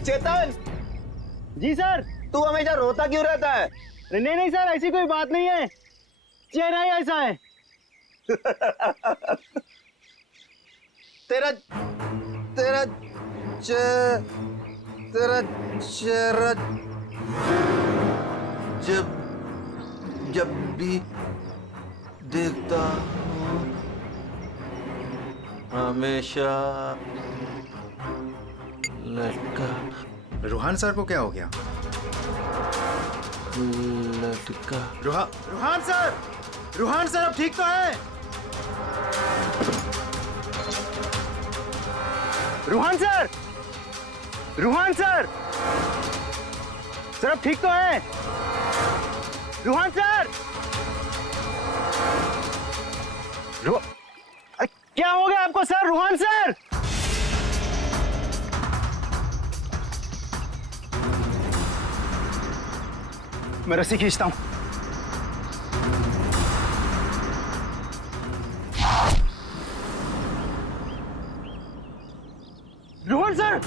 चेतन। जी sir. तू हमेशा रोता क्यों रहता है? नहीं नहीं सर, ऐसी कोई बात नहीं है, चेहरा ही ऐसा है। तेरा तेरा तेरा चेहरा जब जब भी देखता हूँ हमेशा लटका। रूहान सर को क्या हो गया? लटका। रूहान सर, रूहान सर अब ठीक तो है? Ruhan sir, Ruhan sir, sir अब ठीक तो है? रूहान सर, क्या हो गया आपको सर? रूहान सर, मैं रस्सी खींचता हूं। रोहन सर,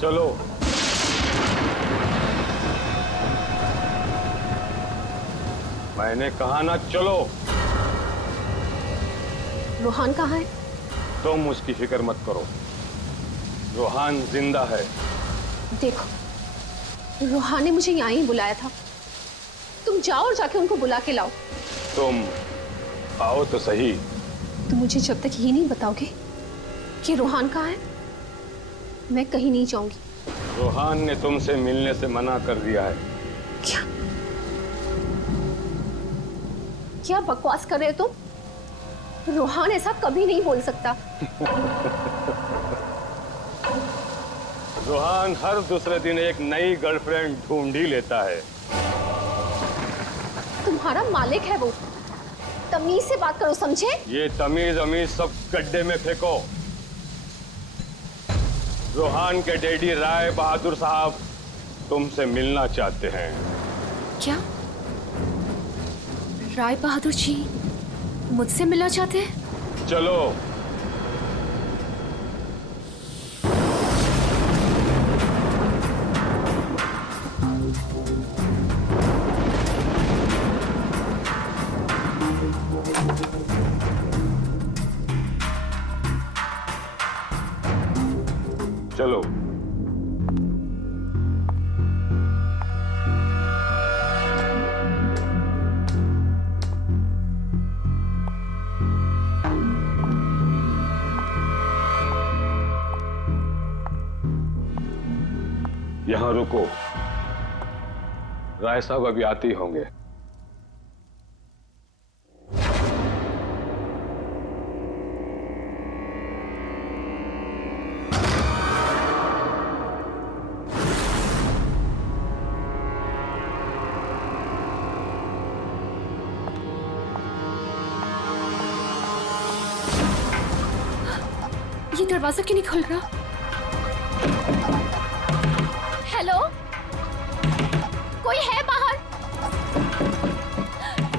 चलो मैंने कहा ना, चलो। रूहान कहाँ है? तुम उसकी फिक्र मत करो, रूहान जिंदा है। देखो, रूहान ने मुझे यहाँ ही बुलाया था, तुम जाओ और जाके उनको बुला के लाओ। तुम आओ तो सही। तुम मुझे जब तक ये नहीं बताओगे कि रूहान कहाँ है, मैं कहीं नहीं जाऊंगी। रूहान ने तुमसे मिलने से मना कर दिया है। क्या क्या बकवास कर रहे हो तुम? रूहान ऐसा कभी नहीं बोल सकता। रूहान हर दूसरे दिन एक नई गर्लफ्रेंड ढूंढ ही लेता है। तुम्हारा मालिक है वो, तमीज से बात करो, समझे? ये तमीज अमीज सब गड्ढे में फेंको। रूहान के डैडी राय बहादुर साहब तुमसे मिलना चाहते हैं। क्या राय बहादुर जी मुझसे मिलना चाहते हैं? चलो। चलो। यहां रुको, राय साहब अभी आते ही होंगे। दरवाजा क्यों नहीं खुल रहा? हेलो, कोई है बाहर?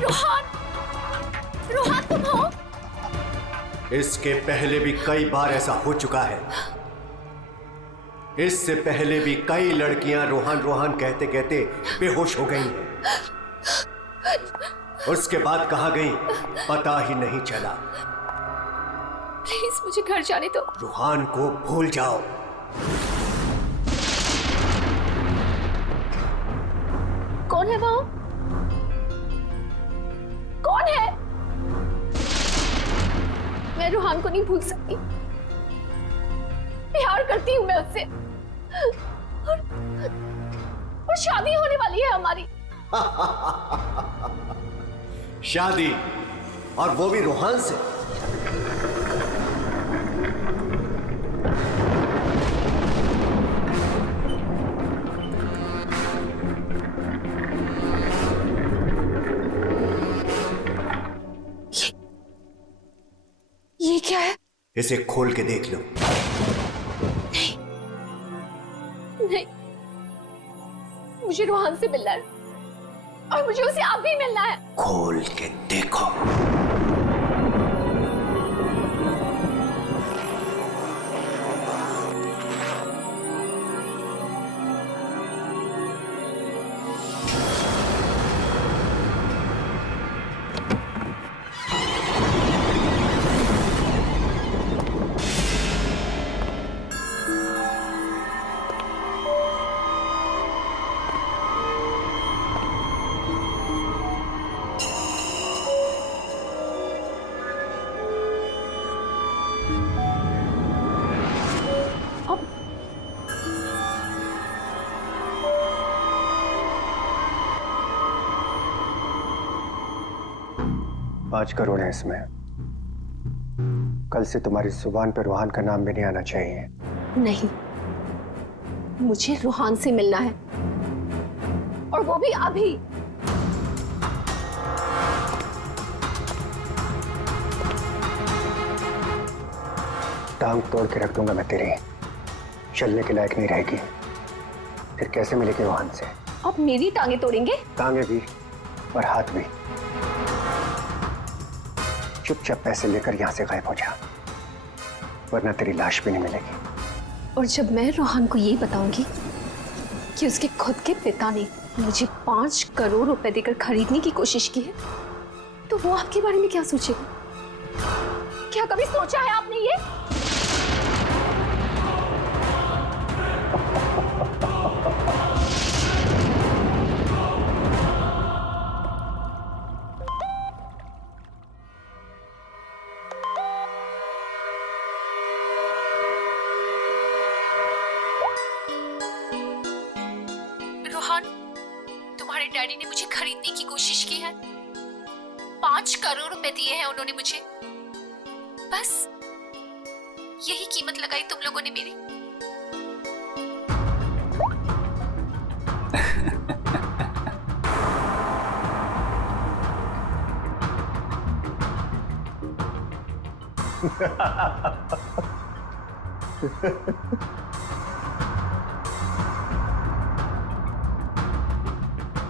रोहन, रोहन तुम हो? इसके पहले भी कई बार ऐसा हो चुका है। इससे पहले भी कई लड़कियां रोहन रोहन कहते कहते बेहोश हो गई हैं। उसके बाद कहां गई पता ही नहीं चला। प्लीज मुझे घर जाने दो। रोहन को भूल जाओ। कौन है वो? कौन है? मैं रोहन को नहीं भूल सकती। प्यार करती हूं मैं उससे, और शादी होने वाली है हमारी। शादी, और वो भी रोहन से। ये क्या है? इसे खोल के देख लो। नहीं, मुझे रोहन से मिलना है, और मुझे उसे अब भी मिलना है। खोल के देखो। अब 5 करोड़ है इसमें। कल से तुम्हारी जुबान पे रोहन का नाम भी नहीं आना चाहिए। नहीं, मुझे रोहन से मिलना है, और वो भी अभी। टांग तोड़ के रख दूंगा मैं तेरी। चलने के लायक नहीं रहेगी। फिर कैसे मिलेगी रोहन से? अब मेरी टांगे तोड़ेंगे? टांगे भी और हाथ भी। चुपचाप पैसे लेकर यहां से गायब हो जा, वरना तेरी लाश भी नहीं मिलेगी। और जब मैं रोहन को ये बताऊंगी कि उसके खुद के पिता ने मुझे 5 करोड़ रुपए देकर खरीदने की कोशिश की है, तो वो आपके बारे में क्या सोचेगा? क्या कभी सोचा है आपने ये? रोहन, तुम्हारे डैडी ने मुझे खरीदने की कोशिश की है। 5 करोड़ रुपए दिए हैं उन्होंने मुझे। बस यही कीमत लगाई तुम लोगों ने मेरी।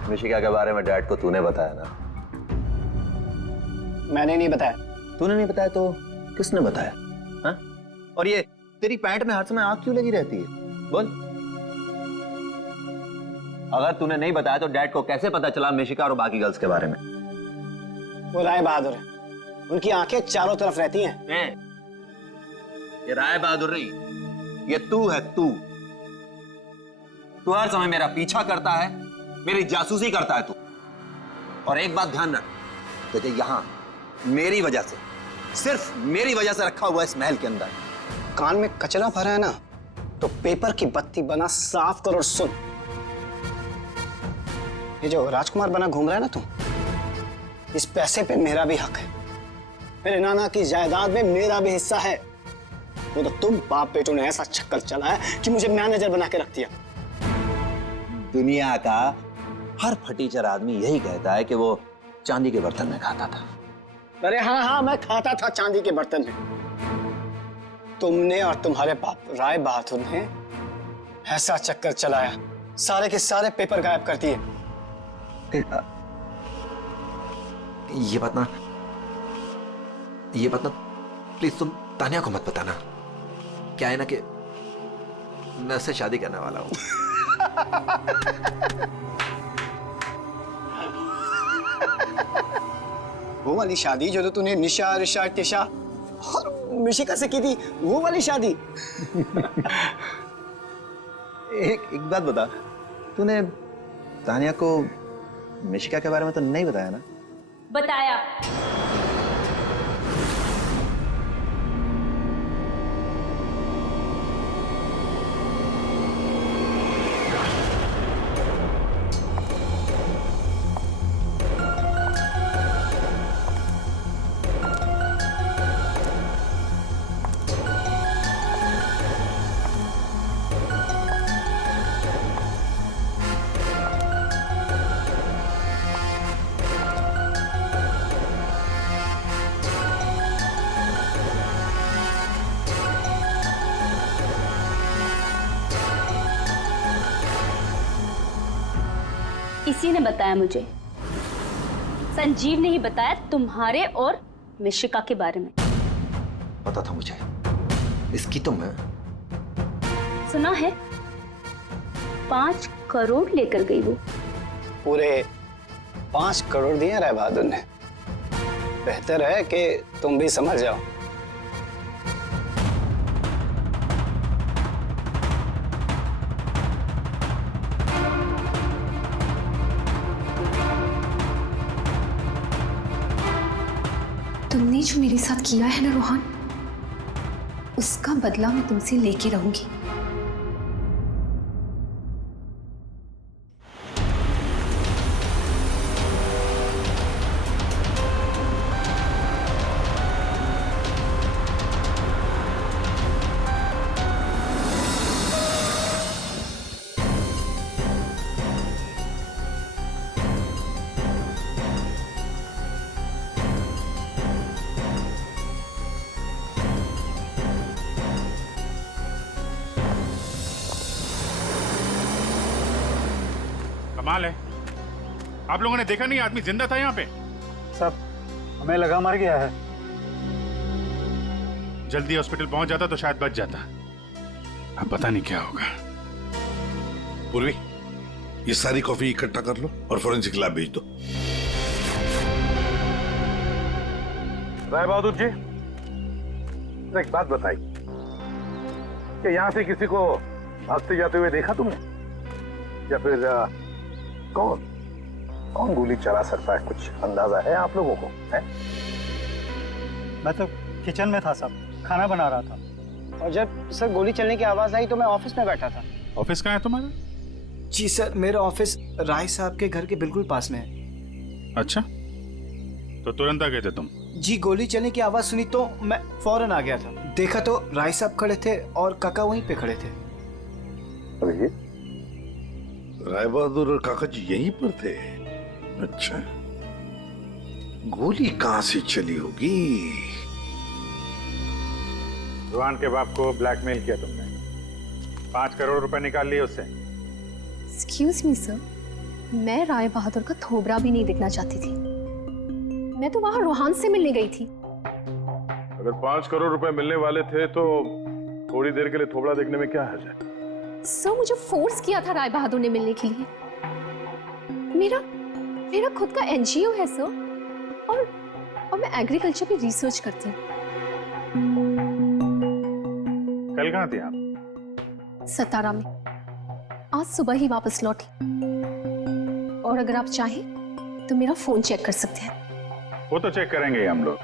मिशिका के बारे में डैड को तूने बताया ना? मैंने नहीं बताया। तूने नहीं बताया तो किसने बताया? हाँ? और ये तेरी पैंट में हर समय आग क्यों लगी रहती है? बोल। अगर तूने नहीं बताया तो डैड को कैसे पता चला मिशिका और बाकी गर्ल्स के बारे में? वो राय बहादुर है, उनकी आंखें चारों तरफ रहती हैं। ये राय बहादुर नहीं, ये तू है। तू हर समय मेरा पीछा करता है, मेरी जासूसी करता है तू। और एक बात ध्यान रख, तुझे यहां मेरी वजह से, सिर्फ मेरी वजह से रखा हुआ इस महल के अंदर। कान में कचरा भरा है ना, तो पेपर की बत्ती बना साफ कर और सुन। ये जो राजकुमार बना घूम रहा है ना तू, इस पैसे पे मेरा भी हक है। मेरे नाना की जायदाद में मेरा भी हिस्सा है। वो तो तुम बाप बेटों ने ऐसा चक्कर चलाया कि मुझे मैनेजर बना के रख दिया। दुनिया का हर फटीचर आदमी यही कहता है कि वो चांदी के बर्तन में खाता था। अरे हाँ हाँ, मैं खाता था चांदी के बर्तन में। तुमने और तुम्हारे बाप राय बहादुर ने ऐसा चक्कर चलाया, सारे के सारे पेपर गायब कर दिए। ये बात ना प्लीज तुम तानिया को मत बताना। क्या है ना कि मैं उससे शादी करने वाला हूं। वो वाली शादी जो तो तूने निशा, ऋषा, टिशा और मिशिका से की थी, वो वाली शादी। एक बात बता, तूने तानिया को मिशिका के बारे में तो नहीं बताया ना? बताया। इसी ने बताया मुझे। संजीव ने ही बताया तुम्हारे और मिशिका के बारे में। पता था मुझे, इसकी तो मैं सुना है 5 करोड़ लेकर गई वो। पूरे 5 करोड़ दिए राय बहादुर ने। बेहतर है कि तुम भी समझ जाओ। तुमने जो मेरे साथ किया है ना रोहन, उसका बदला मैं तुमसे लेके रहूंगी। कमाल है, आप लोगों ने देखा नहीं आदमी जिंदा था यहाँ पे? सब हमें लगा मर गया है। जल्दी हॉस्पिटल पहुंच जाता तो शायद बच जाता। अब पता नहीं क्या होगा। पूर्वी, ये सारी कॉफी इकट्ठा कर लो और फोरेंसिक लैब भेज दो। राय बहादुर जी, एक बात बताई कि यहां से किसी को भागते जाते हुए देखा तुमने, या फिर कौन गोली चला सकता है? कुछ अंदाजा है आप लोगों को? है? मैं तो किचन में था साहब, खाना बना रहा था। और जब सर गोली चलने की आवाज आई तो मैं ऑफिस में बैठा था। ऑफिस कहाँ है तुम्हारा? जी सर, मेरा ऑफिस राय साहब के घर के बिल्कुल पास में है। अच्छा, तो तुरंत आ गए थे तुम? जी, गोली चलने की आवाज सुनी तो मैं फौरन आ गया था। देखा तो राय साहब खड़े थे और काका वहीं पे खड़े थे। अरे, राय बहादुर और काका जी यहीं पर थे? अच्छा, गोली कहां से चली होगी? रुहान के बाप को ब्लैकमेल किया तुमने, 5 करोड़ रुपए निकाल लिए उससे। एक्सक्यूज मी सर, मैं राय बहादुर का थोबड़ा भी नहीं देखना चाहती थी। मैं तो वहां रोहान से मिलने गई थी। अगर 5 करोड़ रुपए मिलने वाले थे तो थोड़ी देर के लिए थोबड़ा देखने में क्या हर्ज है? सर, मुझे फोर्स किया था राय बहादुर ने मिलने के लिए। मेरा खुद का एनजीओ है सर, और मैं एग्रीकल्चर पे रिसर्च करती हूँ। कल कहाँ थे आप? सतारा में, आज सुबह ही वापस लौटी। और अगर आप चाहें तो मेरा फोन चेक कर सकते हैं। वो तो चेक करेंगे हम लोग,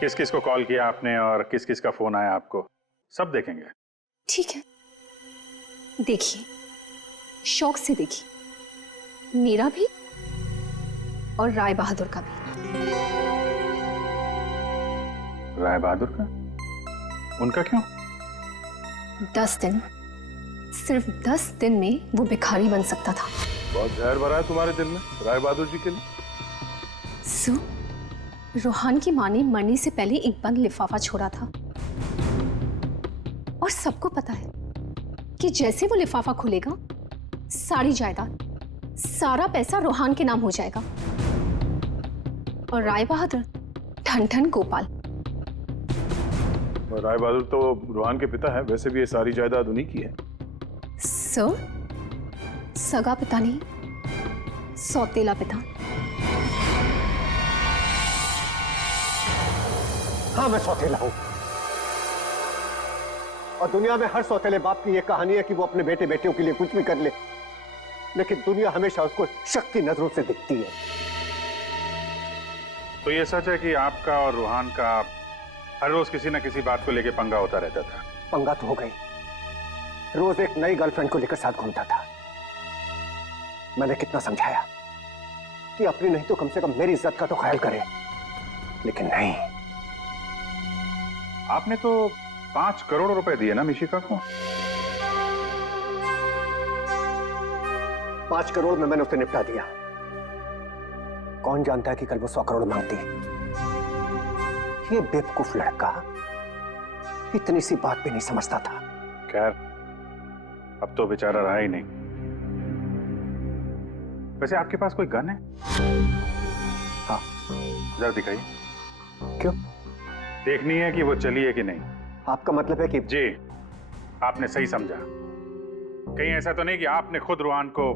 किस किस को कॉल किया आपने और किस किस का फोन आया आपको, सब देखेंगे। ठीक है, देखिए, शौक से देखिए, मेरा भी और राय बहादुर का भी। राय बहादुर का? उनका क्यों? 10 दिन, सिर्फ 10 दिन में वो भिखारी बन सकता था। बहुत जहर भरा है तुम्हारे दिल में राय बहादुर जी के लिए। रोहान की माँ ने मरने से पहले एक बंद लिफाफा छोड़ा था। और सबको पता है कि जैसे वो लिफाफा खुलेगा, सारी जायदाद, सारा पैसा रोहान के नाम हो जाएगा और राय बहादुर ठन ठन गोपाल। राय बहादुर तो रोहान के पिता है, वैसे भी ये सारी जायदाद उन्हीं की है। सर, सगा पिता नहीं, सौतेला पिता। हाँ, मैं सौतेला हूं और दुनिया में हर सौतेले बाप की यह कहानी है कि वो अपने बेटे बेटियों के लिए कुछ भी कर ले, लेकिन दुनिया हमेशा उसको शक की नजरों से दिखती है। तो ये सच है कि आपका और रोहान का हर रोज किसी न किसी बात को लेकर पंगा होता रहता था? पंगा तो हो गई, रोज एक नई गर्लफ्रेंड को लेकर साथ घूमता था। मैंने कितना समझाया कि अपनी नहीं तो कम से कम मेरी इज्जत का तो ख्याल करे, लेकिन नहीं। आपने तो 5 करोड़ रुपए दिए ना मिशिका को? 5 करोड़ में मैंने उसे निपटा दिया। कौन जानता है कि कल वो 100 करोड़ मांगती। ये बेवकूफ लड़का इतनी सी बात भी नहीं समझता था। खैर, अब तो बेचारा रहा ही नहीं। वैसे आपके पास कोई गन है? हाँ। जरा दिखाइए। क्यों? देखनी है कि वो चली है कि नहीं। आपका मतलब है कि? जी, आपने सही समझा। कहीं ऐसा तो नहीं कि आपने खुद रोहान को?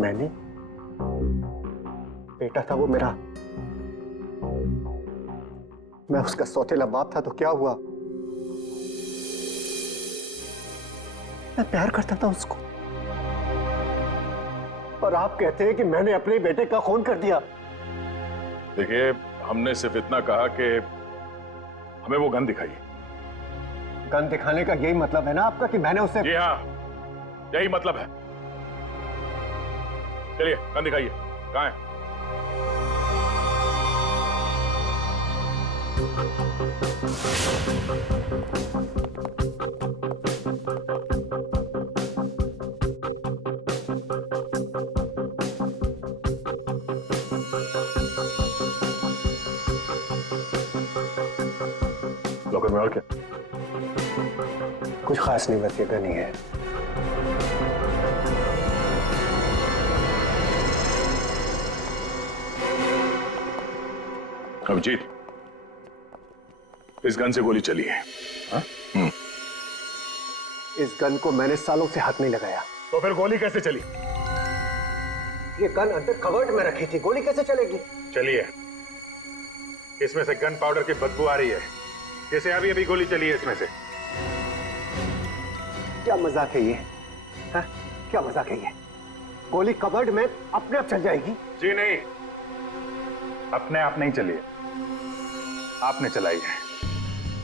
मैंने? बेटा था वो मेरा, मैं उसका सौतेला बाप था, तो क्या हुआ? मैं प्यार करता था उसको, और आप कहते हैं कि मैंने अपने बेटे का खून कर दिया। देखिए, हमने सिर्फ इतना कहा कि हमें वो गन दिखाइए। गन दिखाने का यही मतलब है ना आपका कि मैंने उसे? जी हाँ, यही मतलब है। चलिए, गन दिखाइए। कहाँ है? लॉकर में और क्या? कुछ खास नहीं, बस ये गन ही है। अभिजीत, इस गन से गोली चली है। हाँ? इस गन को मैंने सालों से हाथ नहीं लगाया। तो फिर गोली कैसे चली? ये गन अंदर कवर्ड में रखी थी, गोली कैसे चलेगी? चलिए, इसमें से गन पाउडर की बदबू आ रही है, जैसे अभी अभी गोली चली है इसमें से। क्या मजाक है ये? हाँ? क्या मजाक है ये? गोली कवर्ड में अपने आप चल जाएगी? जी नहीं, अपने आप नहीं चली है, आपने चलाई है।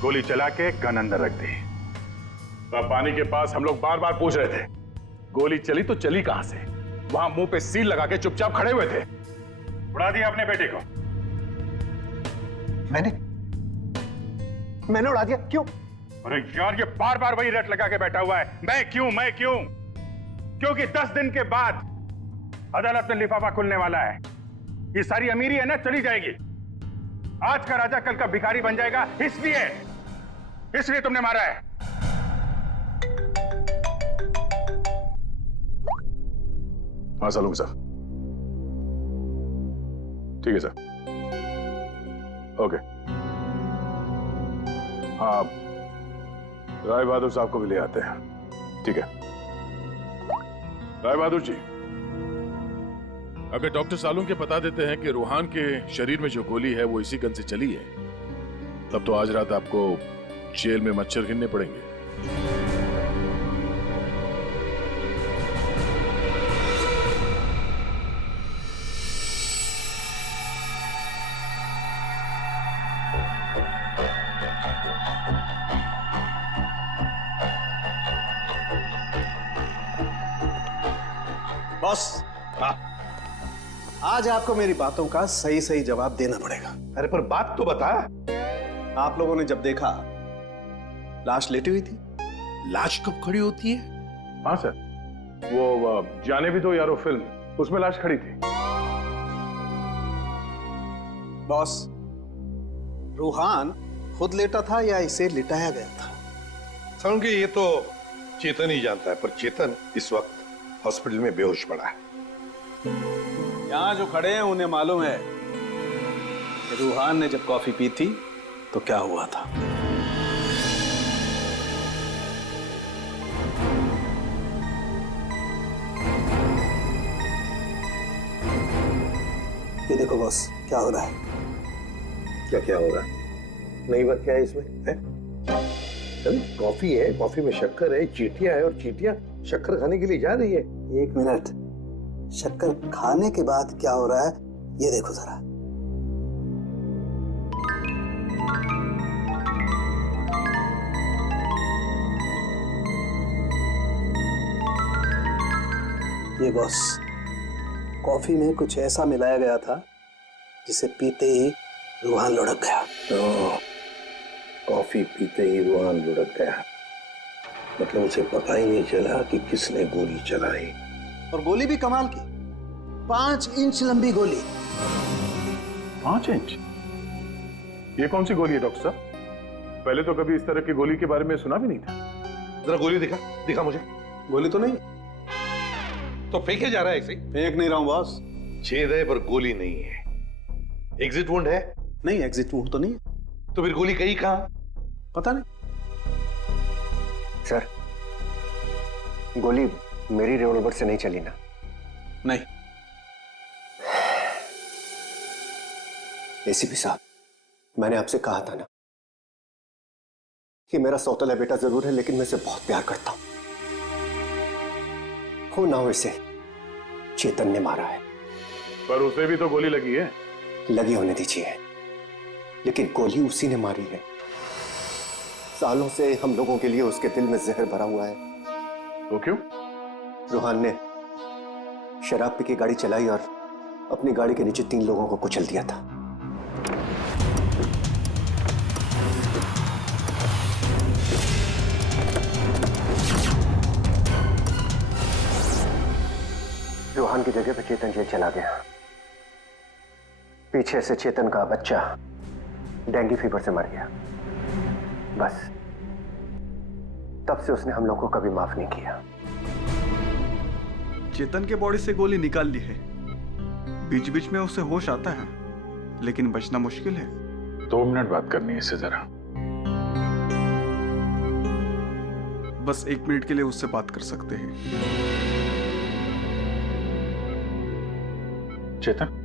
गोली चला के गन अंदर रख दी। पानी के पास हम लोग बार बार पूछ रहे थे, गोली चली तो चली कहां से? वहां मुंह पे सील लगा के चुपचाप खड़े हुए थे। उड़ा दिया अपने बेटे को। मैंने उड़ा दिया? क्यों? अरे यार, ये बार बार वही रट लगा के बैठा हुआ है, मैं क्यों मैं क्यों? क्योंकि 10 दिन के बाद अदालत में लिफाफा खुलने वाला है। ये सारी अमीरी है ना, चली जाएगी। आज का राजा कल का भिखारी बन जाएगा, इसलिए तुमने मारा है। हाँ सालूंगा सर, ठीक है सर, ओके। हाँ, राय बहादुर साहब को भी ले आते हैं। ठीक है। राय बहादुर जी, अगर डॉक्टर सालून के बता देते हैं कि रोहान के शरीर में जो गोली है वो इसी गन से चली है, तब तो आज रात आपको जेल में मच्छर गिनने पड़ेंगे। बॉस, आज आपको मेरी बातों का सही सही जवाब देना पड़ेगा। अरे पर बात तो बता। आप लोगों ने जब देखा लाश लेटी हुई थी। लाश कब खड़ी होती है? हाँ सर, वो जाने भी दो यारो फिल्म, उसमें लाश खड़ी थी। बॉस, रूहान खुद लेटा था या इसे लिटाया गया था? समझ गए, ये तो चेतन ही जानता है, पर चेतन इस वक्त हॉस्पिटल में बेहोश पड़ा है। यहां जो खड़े हैं उन्हें मालूम है कि रूहान ने जब कॉफी पी थी तो क्या हुआ था। ये देखो बॉस, क्या हो रहा है? क्या क्या हो रहा है? नई बात क्या है इसमें? है? चल, कॉफी है, कॉफी में शक्कर है, चींटियां है, और चींटियां शक्कर खाने के लिए जा रही है। एक मिनट, शक्कर खाने के बाद क्या हो रहा है ये देखो जरा। ये बॉस, कॉफी में कुछ ऐसा मिलाया गया था जिसे पीते ही रूहान लुढ़क गया। तो कॉफी पीते ही रूहान लुढ़क गया, मतलब उसे पता ही नहीं चला कि किसने गोली चलाई। और गोली भी कमाल की, 5 इंच लंबी गोली। 5 इंच? ये कौन सी गोली है डॉक्टर साहब? पहले तो कभी इस तरह की गोली के बारे में सुना भी नहीं था। जरा गोली दिखा, दिखा मुझे। गोली तो नहीं। तो फेंके जा रहा है ऐसे ही? फेंक नहीं रहा हूं बॉस। छेद है पर गोली नहीं है। एग्जिट वुंड है? नहीं, एग्जिट वुंड तो नहीं है। तो फिर गोली गई कहां? पता नहीं। सर, गोली मेरी रिवॉल्वर से नहीं चली ना? नहीं। एसीपी साहब, मैंने आपसे कहा था ना कि मेरा सौतेला बेटा जरूर है, लेकिन मैं इसे बहुत प्यार करता हूं। हो ना हो इसे चेतन ने मारा है। पर उसे भी तो गोली लगी है। लगी होने दीजिए, लेकिन गोली उसी ने मारी है। सालों से हम लोगों के लिए उसके दिल में जहर भरा हुआ है। तो क्यों? रूहान ने शराब पी के गाड़ी चलाई और अपनी गाड़ी के नीचे 3 लोगों को कुचल दिया था। रूहान की जगह पे चेतन जेल चला गया। पीछे से चेतन का बच्चा डेंगू फीवर से मर गया। बस तब से उसने हम लोगों को कभी माफ नहीं किया। चेतन के बॉडी से गोली निकाल ली है। बीच बीच में उसे होश आता है, लेकिन बचना मुश्किल है। 2 मिनट बात करनी है इससे जरा। बस 1 मिनट के लिए उससे बात कर सकते हैं। चेतन,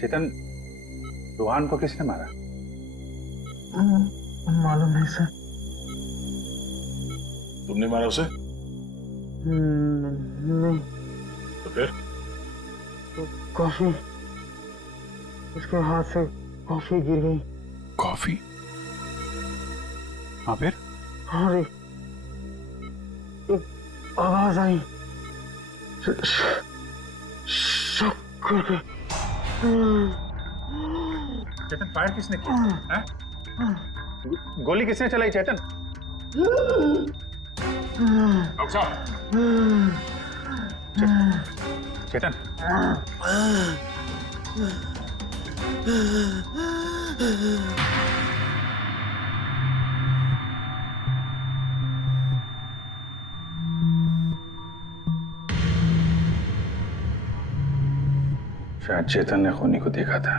चेतन, रूहान को किसने मारा? मालूम नहीं सर। तुमने मारा उसे? नहीं। तो फिर? कॉफी, उसके हाथ से कॉफी गिर गई। कॉफी? हाँ फिर? अरे एक आवाज आई, शक्कर के। चेतन, फायर किसने किया? गोली किसने चलाई चेतन? डॉक्टर साहब, चेतन। शायद चेतन ने खूनी को देखा था।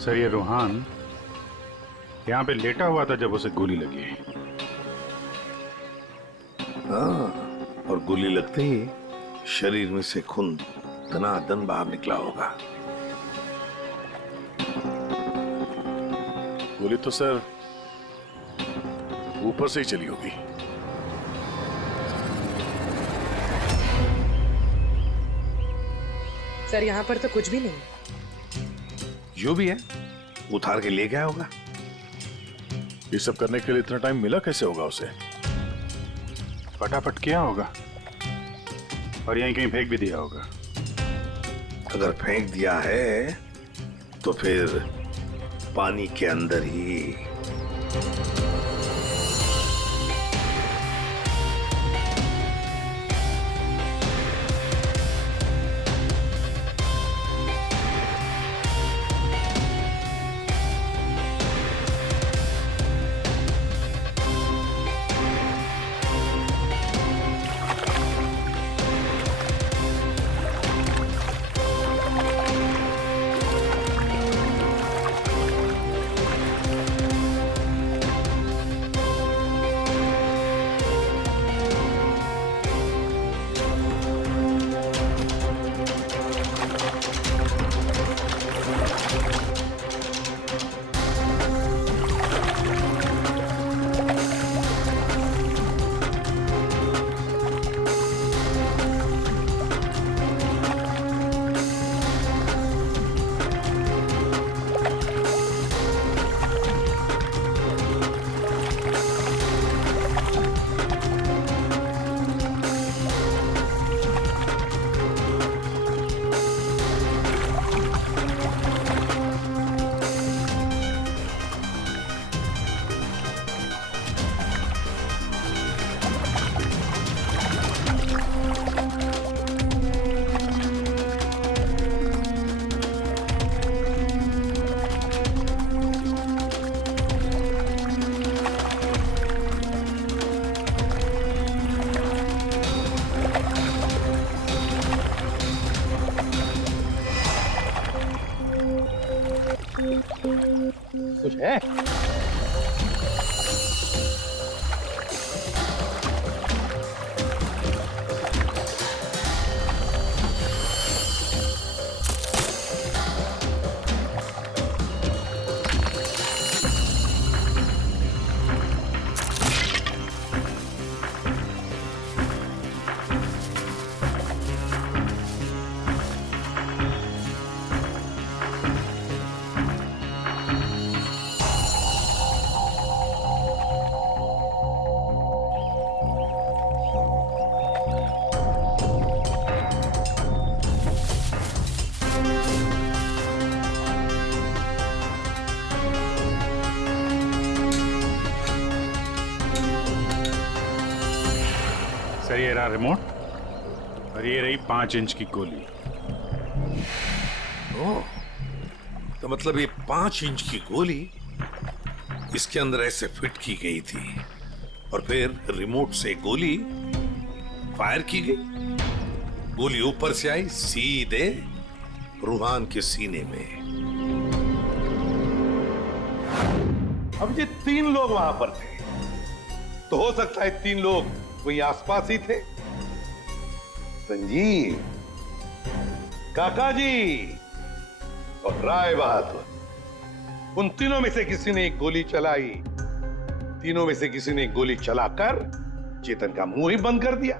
सर, ये रूहान यहाँ पे लेटा हुआ था जब उसे गोली लगी। हाँ, और गोली लगते ही शरीर में से खून दनादन बाहर निकला होगा। गोली तो सर ऊपर से ही चली होगी। सर यहाँ पर तो कुछ भी नहीं। जो भी है उतार के ले गया होगा। ये सब करने के लिए इतना टाइम मिला कैसे होगा उसे? फटाफट किया होगा और यहीं कहीं फेंक भी दिया होगा। अगर फेंक दिया है तो फिर पानी के अंदर ही। कुछ है? सर ये रहा रिमोट और ये रही 5 इंच की गोली। ओह, तो मतलब ये 5 इंच की गोली इसके अंदर ऐसे फिट की गई थी और फिर रिमोट से गोली फायर की गई। गोली ऊपर से आई सीधे रूहान के सीने में। अब ये 3 लोग वहां पर थे, तो हो सकता है 3 लोग वही आसपास ही थे। संजीव, काका जी और राय बहादुर, उन तीनों में से किसी ने एक गोली चलाई। तीनों में से किसी ने एक गोली चलाकर चेतन का मुंह ही बंद कर दिया,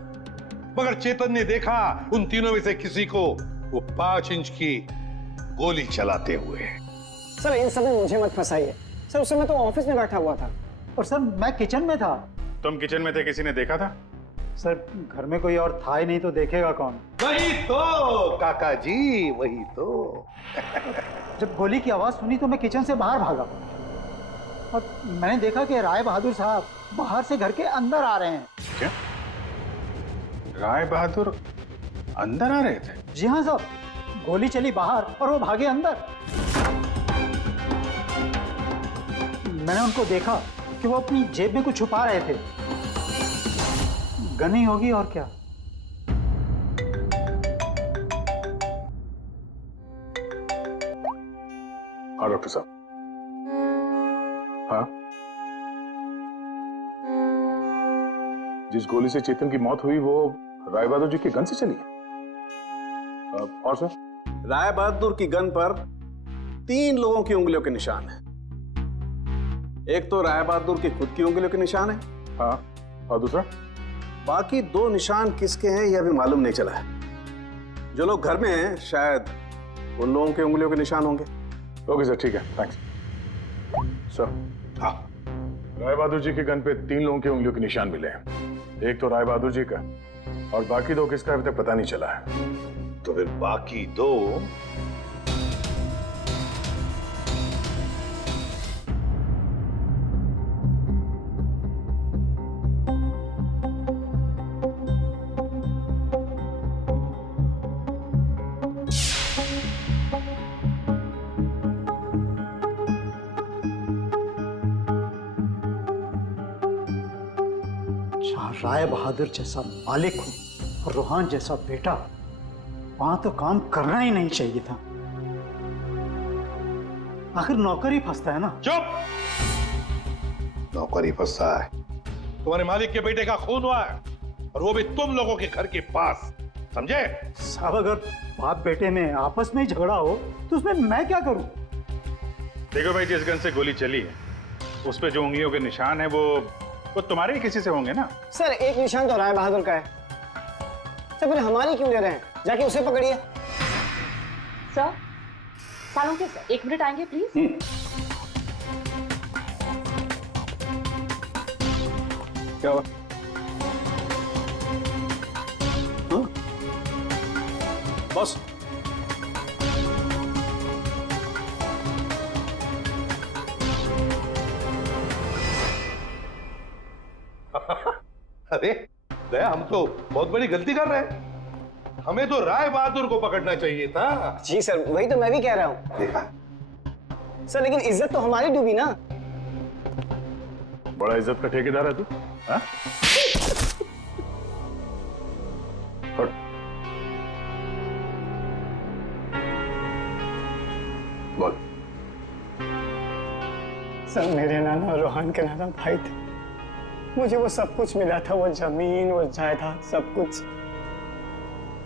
मगर चेतन ने देखा उन तीनों में से किसी को वो 5 इंच की गोली चलाते हुए। सर इन सब में मुझे मत फंसाइए सर, उस समय तो ऑफिस में बैठा हुआ था। और सर मैं किचन में था। तुम किचन में थे, किसी ने देखा था? सर घर में कोई और था ही नहीं तो देखेगा कौन? वही तो काका जी, वही तो। जब गोली की आवाज सुनी तो मैं किचन से बाहर भागा और मैंने देखा कि राय बहादुर साहब बाहर से घर के अंदर आ रहे हैं। क्या? राय बहादुर अंदर आ रहे थे? जी हाँ साहब, गोली चली बाहर और वो भागे अंदर। मैंने उनको देखा कि वो अपनी जेब में कुछ छुपा रहे थे। गन ही होगी और क्या। हाँ डॉक्टर साहब। हाँ, जिस गोली से चेतन की मौत हुई वो राय बहादुर जी की गन से चली है। और सर? राय बहादुर की गन पर 3 लोगों की उंगलियों के निशान है। एक तो राय बहादुर की खुद की उंगलियों के निशान है। हाँ, और दूसरा? बाकी 2 निशान किसके हैं ये अभी मालूम नहीं चला है। जो लोग घर में हैं शायद उन लोगों के उंगलियों के निशान होंगे। ओके सर, ठीक है, थैंक्स सर। हाँ, राय बहादुर जी के गन पे 3 लोगों की उंगलियों के निशान मिले हैं। एक तो राय बहादुर जी का और बाकी 2 किसका अभी तक पता नहीं चला है। तो फिर बाकी 2 जहाँ राय बहादुर जैसा मालिक हो और रूहान जैसा बेटा, वहां तो काम करना ही नहीं चाहिए था। आखिर नौकर ही फंसता है ना। चुप! नौकरी फंसा है, तुम्हारे मालिक के बेटे का खून हुआ है और वो भी तुम लोगों के घर के पास, समझे? साहब, अगर बाप बेटे में आपस में ही झगड़ा हो तो उसमें मैं क्या करूं? देखो भाई, जिस गन से गोली चली है उस पे जो उंगलियों के निशान है वो तुम्हारे ही किसी से होंगे ना। सर, एक निशान तो राय बहादुर का है। सर, फिर हमारी क्यों ले रहे हैं? जाके उसे पकड़िए। सर, सालों के सर 1 मिनट आएंगे प्लीज। क्या हुआ? बॉस, अरे दया, हम तो बहुत बड़ी गलती कर रहे हैं। हमें तो राय बहादुर को पकड़ना चाहिए था। जी सर, वही तो मैं भी कह रहा हूँ। देखा सर, लेकिन इज्जत तो हमारी डूबी ना। बड़ा इज्जत का ठेकेदार है तू, हाँ? हट। बोल। सर, मेरे नाना और रूहान के नाना भाई थे। मुझे वो सब कुछ मिला था, वो जमीन, वो जायदाद, सब कुछ।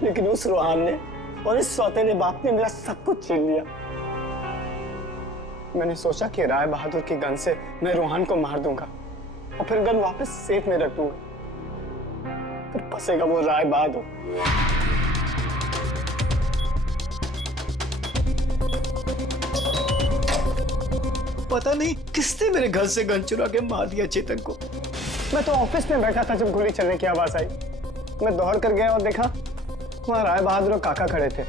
लेकिन उस रूहान ने और इस सौतेले बाप ने मेरा सब कुछ छीन लिया। मैंने सोचा कि राय बहादुर की गन से मैं रूहान को मार दूंगा और फिर गन वापस सेफ में रख दूंगा। फिर फंसेगा वो राय बहादुर। पता नहीं किसने मेरे घर से गन चुरा के मार दिया चेतन को। मैं तो ऑफिस में बैठा था जब गोली चलने की आवाज आई। मैं दौड़ कर गया और देखा वहां राय बहादुर और काका खड़े थे।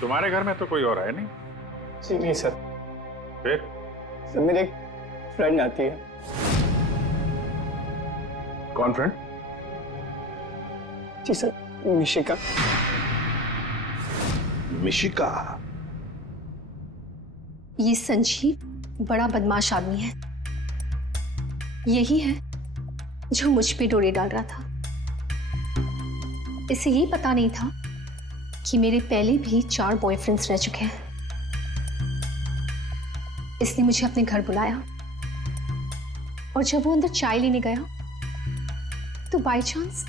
तुम्हारे घर में तो कोई और है नहीं? जी नहीं सर। फिर? सर, मेरी एक फ्रेंड आती है। कौन फ्रेंड? जी सर, मिशिका। मिशिका? ये संजीव बड़ा बदमाश आदमी है। यही है जो मुझ पे डोरे डाल रहा था। इसे ये पता नहीं था कि मेरे पहले भी 4 बॉयफ्रेंड्स रह चुके हैं। इसने मुझे अपने घर बुलाया और जब वो अंदर चाय लेने गया तो बाय चांस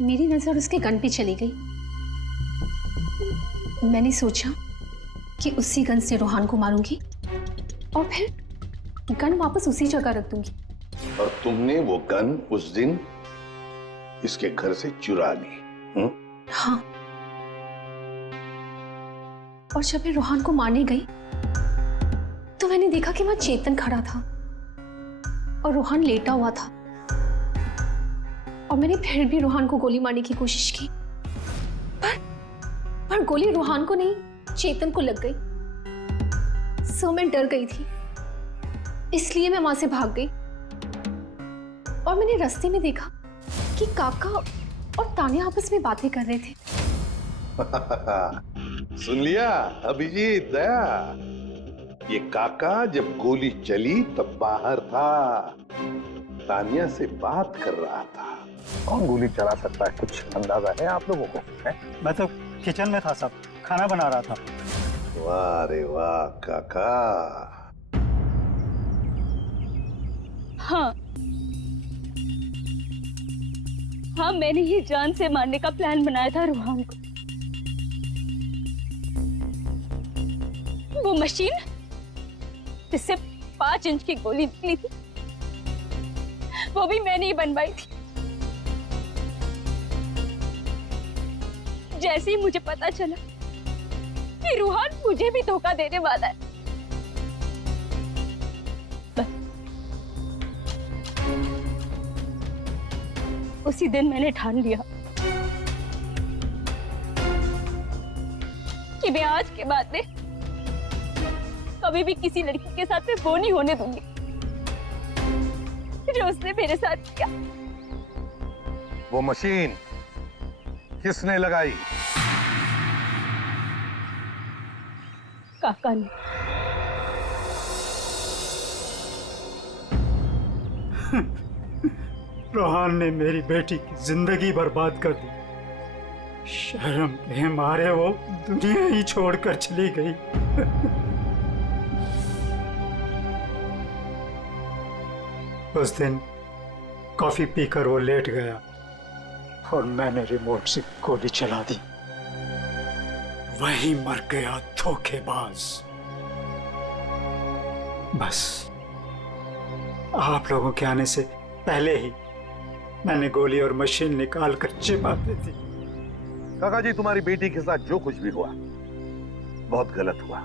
मेरी नजर उसके गन पे चली गई। मैंने सोचा कि उसी गन से रूहान को मारूंगी और फिर गन वापस उसी जगह रख दूंगी। और तुमने वो गन उस दिन इसके घर से चुरा ली? हाँ। और जब मैं रूहान को मारने गई तो मैंने देखा कि वहां चेतन खड़ा था और रूहान लेटा हुआ था। और मैंने फिर भी रूहान को गोली मारने की कोशिश की, पर गोली रूहान को नहीं, चेतन को लग गई। सो मैं डर गई थी, इसलिए मैं वहां से भाग गई। और मैंने रास्ते में देखा कि काका और तान्या आपस में बातें कर रहे थे। सुन लिया अभिजीत, दया? ये काका जब गोली चली तब बाहर था, तान्या से बात कर रहा था। कौन गोली चला सकता है, कुछ अंदाजा है आप लोगों को? मैं तो किचन में था साहब, खाना बना रहा था। वाह रे वाह काका। हाँ हाँ, मैंने ही जान से मारने का प्लान बनाया था रूहान को। वो मशीन जिससे 5 इंच की गोली निकली थी, वो भी मैंने ही बनवाई थी। जैसे ही मुझे पता चला कि रूहान मुझे भी धोखा देने वाला है, उसी दिन मैंने ठान लिया कि मैं आज के बाद में कभी भी किसी लड़की के साथ में वो नहीं होने दूंगी जो उसने मेरे साथ किया। वो मशीन किसने लगाई? काका ने। रोहान ने मेरी बेटी की जिंदगी बर्बाद कर दी। शर्म के मारे वो दुनिया ही छोड़कर चली गई। उस दिन कॉफी पीकर वो लेट गया और मैंने रिमोट से गोली चला दी। वही मर गया धोखेबाज। बस आप लोगों के आने से पहले ही मैंने गोली और मशीन निकाल कर छिपा दी थी। काका जी, तुम्हारी बेटी के साथ जो कुछ भी हुआ बहुत गलत हुआ।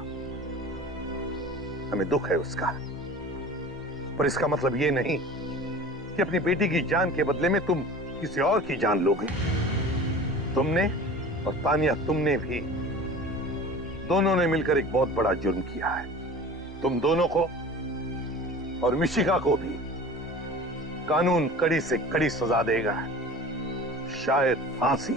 हमें दुख है उसका, पर इसका मतलब ये नहीं कि अपनी बेटी की जान के बदले में तुम किसी और की जान लोगे। तुमने और तानिया, तुमने भी, दोनों ने मिलकर एक बहुत बड़ा जुर्म किया है। तुम दोनों को और मिशिका को भी कानून कड़ी से कड़ी सजा देगा, शायद फांसी।